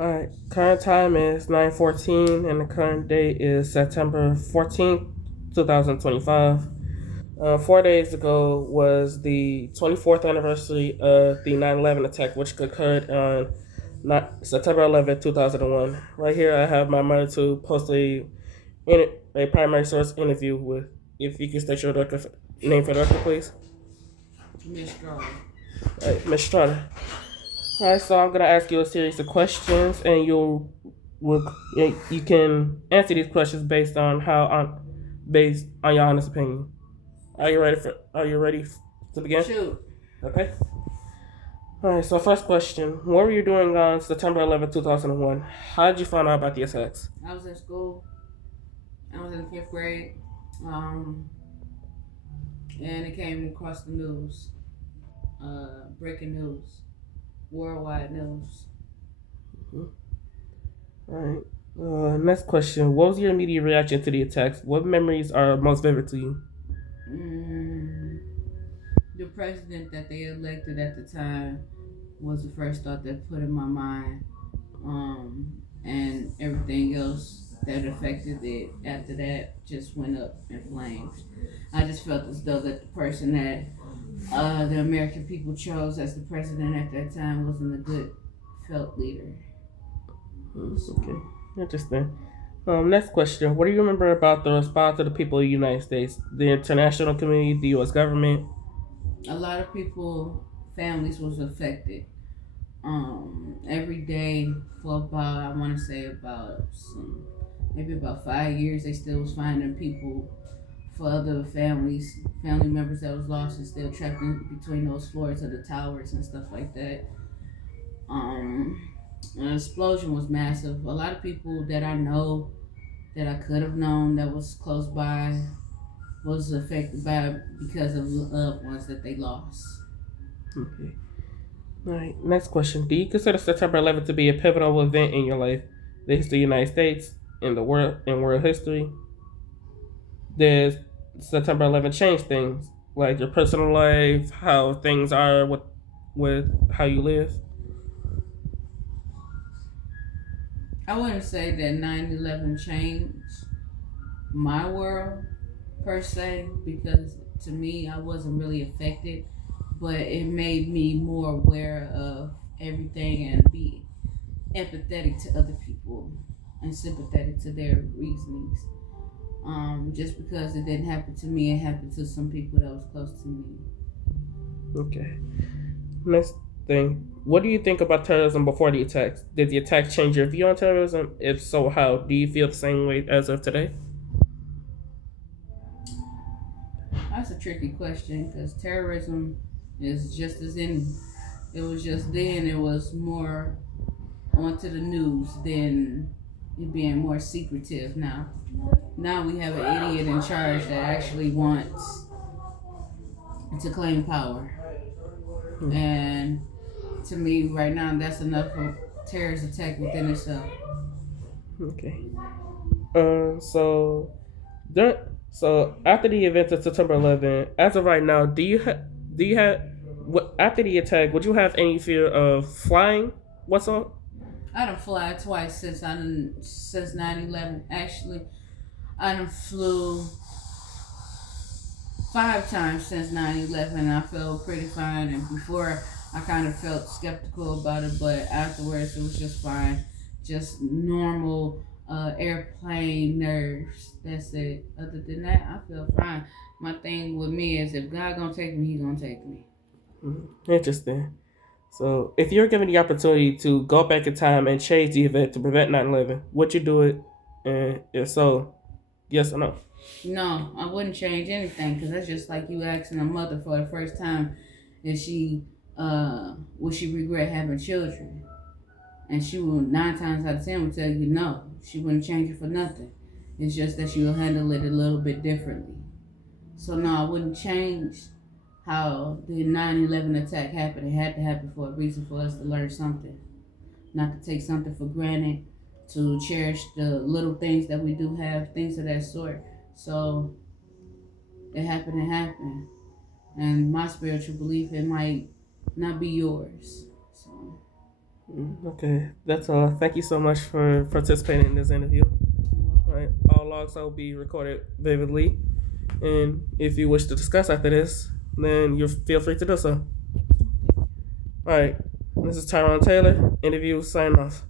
All right. Current time is 9:14, and the current date is September 14th, 2025. 4 days ago was the 24th anniversary of the 9/11 attack, which occurred on September 11th, 2001. Right here, I have my mother to post a primary source interview with. If you can state your name for the record, please. Miss Strong. All right, Ms. Strutter. All right, so I'm gonna ask you a series of questions, and you can answer these questions based on your honest opinion. Are you ready to begin? Shoot. Okay. All right. So first question: what were you doing on September 11th, 2001? How did you find out about the attacks? I was in school. I was in the fifth grade. Um, and it came across the news. Breaking news. Worldwide news. All right. Next question: what was your immediate reaction to the attacks? What memories are most vivid to you? Mm, the president that they elected at the time was the first thought that put in my mind. And everything else that affected it after that just went up in flames. I just felt as though that the person that the American people chose as the president at that time wasn't a good felt leader. Okay. So Interesting. Next question: what do you remember about the response of the people of the United States, the international community, the U.S. government? a lot of people, families was affected. Every day for about I want to say about maybe about 5 years, they still was finding people for other family members that was lost and still trapped in between those floors of the towers and stuff like that. Um, an explosion was massive. A lot of people that I know that I could have known that was close by was affected by it because of loved ones that they lost. Okay. All right. Next question: do you consider September 11th to be a pivotal event in your life, the history of the United States, in world history? Does September 11th change things, like your personal life, how things are with how you live? I wouldn't say that 9/11 changed my world per se because to me I wasn't really affected, but it made me more aware of everything and be empathetic to other people and sympathetic to their reasonings. Just because it didn't happen to me, it happened to some people that was close to me. Okay. Next thing: what do you think about terrorism before the attacks? Did the attack change your view on terrorism? If so, how? Do you feel the same way as of today? That's a tricky question because terrorism is just as in. It was just then. It was more onto the news than it being more secretive now. Now we have an idiot in charge that actually wants to claim power. Hmm. And to me, right now, that's enough of terrorist attack within itself. Okay. So Dur- so after the events of September 11th, as of right now, do you have after the attack? Would you have any fear of flying? What's up? I done fly twice since 9/11. Actually, I done flew 5 times since 9/11. I felt pretty fine, and before I kind of felt skeptical about it, but afterwards it was just fine, just normal airplane nerves. That's it. Other than that, I feel fine. My thing with me is if God gonna take me, He gonna take me. Interesting. So if you're given the opportunity to go back in time and change the event to prevent 9/11, would you do it? And if so, yes or no? No, I wouldn't change anything because that's just like you asking a mother for the first time if she would she regret having children, and she will 9 times out of 10 would tell you no. She wouldn't change it for nothing. It's just that she will handle it a little bit differently. So no, I wouldn't change how the 9/11 attack happened. It had to happen for a reason for us to learn something, not to take something for granted, to cherish the little things that we do have, things of that sort. So it happened. It happened, and my spiritual belief it might not be yours. So Okay, that's all. Thank you so much for participating in this interview. All right, all logs will be recorded vividly, and if you wish to discuss after this, then you feel free to do so. All right, this is Tyrone Taylor. Interview sign off.